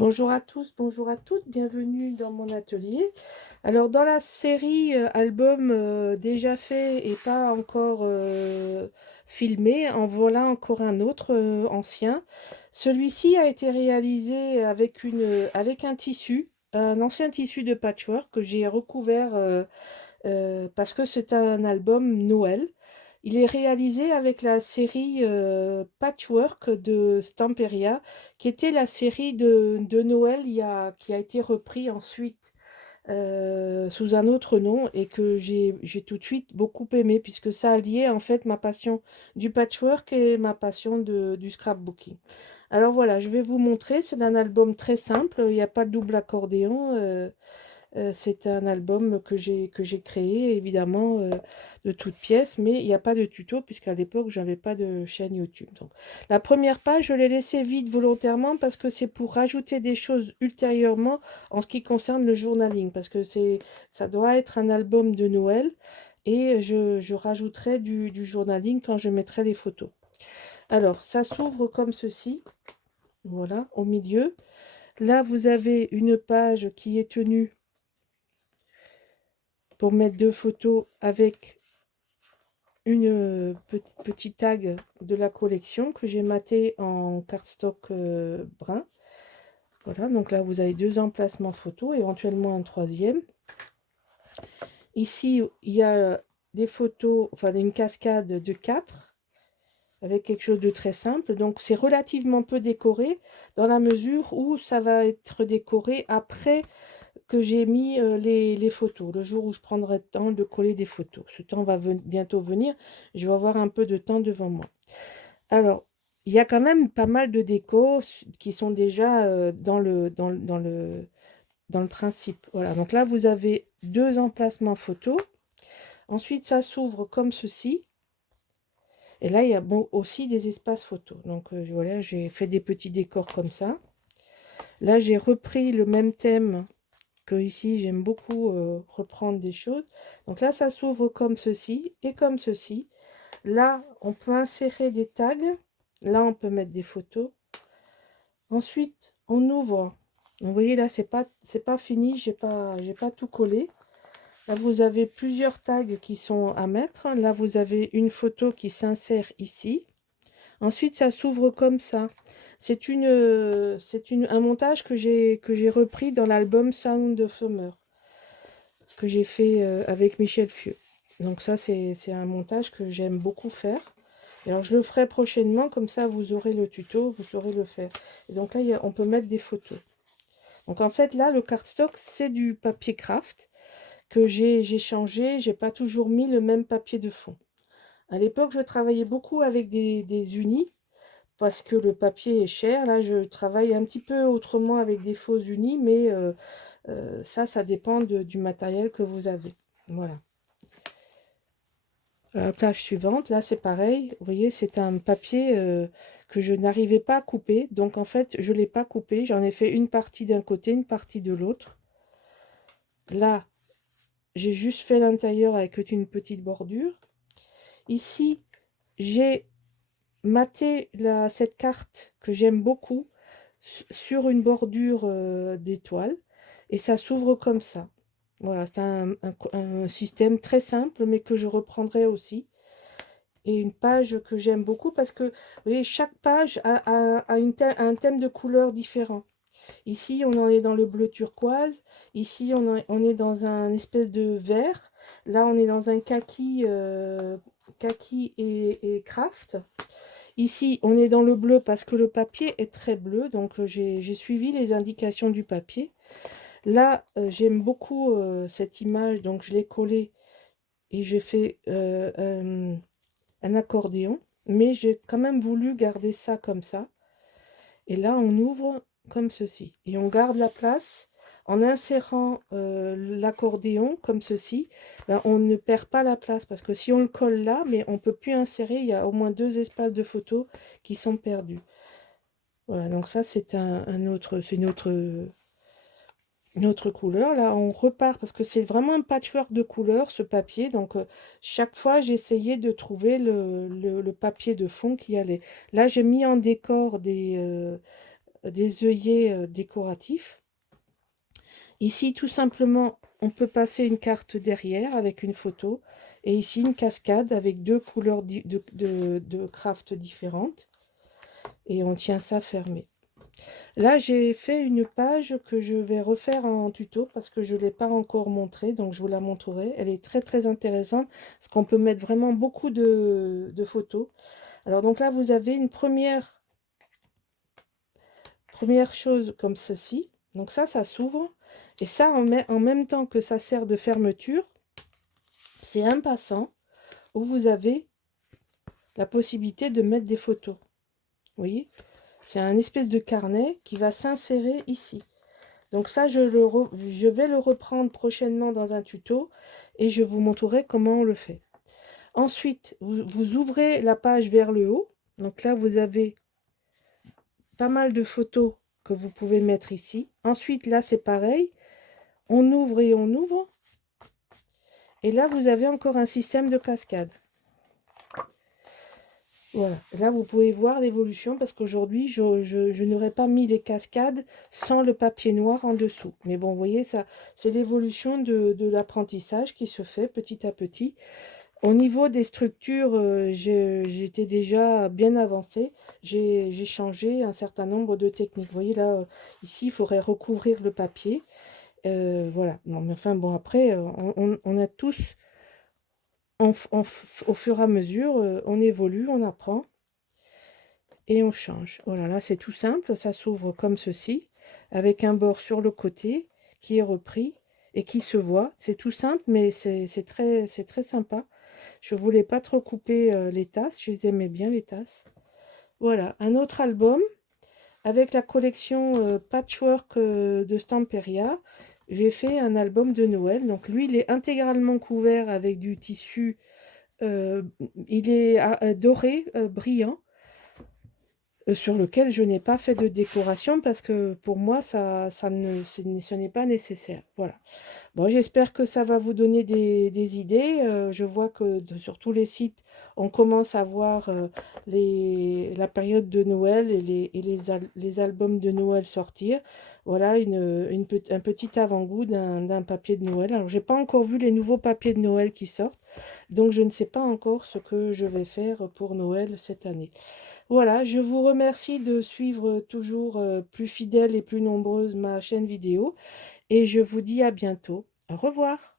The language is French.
Bonjour à tous, bonjour à toutes, bienvenue dans mon atelier. Alors dans la série album déjà fait et pas encore filmé, en voilà encore un autre ancien. Celui-ci a été réalisé avec un tissu, un ancien tissu de patchwork que j'ai recouvert parce que c'est un album Noël. Il est réalisé avec la série Patchwork de Stamperia, qui était la série de Noël qui a été repris ensuite sous un autre nom et que j'ai tout de suite beaucoup aimé puisque ça alliait en fait ma passion du patchwork et ma passion du scrapbooking. Alors voilà, je vais vous montrer, c'est un album très simple, il n'y a pas de double accordéon. C'est un album que j'ai créé évidemment de toutes pièces, mais il n'y a pas de tuto puisqu'à l'époque j'avais pas de chaîne YouTube. Donc, la première page, je l'ai laissée vide volontairement parce que c'est pour rajouter des choses ultérieurement en ce qui concerne le journaling, parce que ça doit être un album de Noël et je rajouterai du journaling quand je mettrai les photos. Alors, ça s'ouvre comme ceci, voilà, au milieu. Là, vous avez une page qui est tenue pour mettre deux photos avec une petite tag de la collection que j'ai maté en cardstock brun. Voilà, donc là vous avez deux emplacements photos, éventuellement un troisième. Ici, il y a des photos, enfin une cascade de 4 avec quelque chose de très simple. Donc c'est relativement peu décoré dans la mesure où ça va être décoré après que j'ai mis les photos, le jour où je prendrai le temps de coller des photos. Ce temps va bientôt venir, je vais avoir un peu de temps devant moi. Alors, il y a quand même pas mal de décos qui sont déjà dans le principe. Voilà, donc là, vous avez deux emplacements photos. Ensuite, ça s'ouvre comme ceci. Et là, il y a aussi des espaces photos. Donc voilà, j'ai fait des petits décors comme ça. Là, j'ai repris le même thème que ici, j'aime beaucoup reprendre des choses. Donc là, ça s'ouvre comme ceci et comme ceci. Là, on peut insérer des tags. Là, on peut mettre des photos. Ensuite, on ouvre. Vous voyez, là, c'est pas fini. J'ai pas tout collé. Là, vous avez plusieurs tags qui sont à mettre. Là, vous avez une photo qui s'insère ici. Ensuite, ça s'ouvre comme ça. C'est un montage que j'ai repris dans l'album Sound of Summer que j'ai fait avec Michel Fieux. Donc ça, c'est un montage que j'aime beaucoup faire. Et alors, je le ferai prochainement, comme ça, vous aurez le tuto, vous saurez le faire. Et donc là, on peut mettre des photos. Donc en fait, là, le cardstock, c'est du papier craft que j'ai changé. J'ai pas toujours mis le même papier de fond. À l'époque, je travaillais beaucoup avec des unis parce que le papier est cher. Là, je travaille un petit peu autrement avec des faux unis, mais ça dépend du matériel que vous avez. Voilà. Page suivante, là c'est pareil, vous voyez, c'est un papier que je n'arrivais pas à couper. Donc en fait, je ne l'ai pas coupé. J'en ai fait une partie d'un côté, une partie de l'autre. Là, j'ai juste fait l'intérieur avec une petite bordure. Ici, j'ai maté cette carte que j'aime beaucoup sur une bordure d'étoiles. Et ça s'ouvre comme ça. Voilà, c'est un système très simple, mais que je reprendrai aussi. Et une page que j'aime beaucoup parce que, vous voyez, chaque page a un thème de couleur différent. Ici, on en est dans le bleu turquoise. Ici, on est dans un espèce de vert. Là, on est dans un kaki et craft. Ici, on est dans le bleu parce que le papier est très bleu. Donc, j'ai suivi les indications du papier. Là, j'aime beaucoup cette image. Donc, je l'ai collée et j'ai fait un accordéon, mais j'ai quand même voulu garder ça comme ça. Et là, on ouvre comme ceci. Et on garde la place. En insérant l'accordéon comme ceci, ben, on ne perd pas la place. Parce que si on le colle là, mais on ne peut plus insérer, il y a au moins deux espaces de photos qui sont perdus. Voilà, donc ça, c'est une autre couleur. Là, on repart parce que c'est vraiment un patchwork de couleurs, ce papier. Donc, chaque fois, j'ai essayé de trouver le papier de fond qui allait. Là, j'ai mis en décor des œillets décoratifs. Ici, tout simplement, on peut passer une carte derrière avec une photo. Et ici, une cascade avec deux couleurs de craft différentes. Et on tient ça fermé. Là, j'ai fait une page que je vais refaire en tuto parce que je ne l'ai pas encore montrée. Donc, je vous la montrerai. Elle est très, très intéressante parce qu'on peut mettre vraiment beaucoup de photos. Alors, donc là, vous avez une première chose comme ceci. Donc ça s'ouvre. Et ça, en même temps que ça sert de fermeture, c'est un passant où vous avez la possibilité de mettre des photos. Vous voyez? C'est un espèce de carnet qui va s'insérer ici. Donc ça, je vais le reprendre prochainement dans un tuto et je vous montrerai comment on le fait. Ensuite, vous ouvrez la page vers le haut. Donc là, vous avez pas mal de photos que vous pouvez mettre ici. Ensuite, là, c'est pareil. On ouvre et on ouvre. Et là, vous avez encore un système de cascade. Voilà. Là, vous pouvez voir l'évolution parce qu'aujourd'hui, je n'aurais pas mis les cascades sans le papier noir en dessous. Mais bon, vous voyez, ça, c'est l'évolution de l'apprentissage qui se fait petit à petit. Au niveau des structures, j'étais déjà bien avancée. J'ai changé un certain nombre de techniques. Vous voyez là, ici, il faudrait recouvrir le papier. Voilà. Non, mais enfin, bon, après, on a tous, au fur et à mesure, on évolue, on apprend et on change. Voilà, là, c'est tout simple. Ça s'ouvre comme ceci, avec un bord sur le côté qui est repris et qui se voit. C'est tout simple, mais c'est très sympa. Je voulais pas trop couper les tasses, je les aimais bien les tasses. Voilà, un autre album avec la collection Patchwork de Stamperia. J'ai fait un album de Noël. Donc lui, il est intégralement couvert avec du tissu. euh, il est doré, brillant, sur lequel je n'ai pas fait de décoration parce que pour moi, ce n'est pas nécessaire. Voilà. Bon, j'espère que ça va vous donner des idées. Je vois que sur tous les sites, on commence à voir la période de Noël et les albums de Noël sortir. Voilà un petit avant-goût d'un papier de Noël. Alors, j'ai pas encore vu les nouveaux papiers de Noël qui sortent, donc je ne sais pas encore ce que je vais faire pour Noël cette année. Voilà, je vous remercie de suivre toujours plus fidèle et plus nombreuse ma chaîne vidéo et je vous dis à bientôt. Au revoir.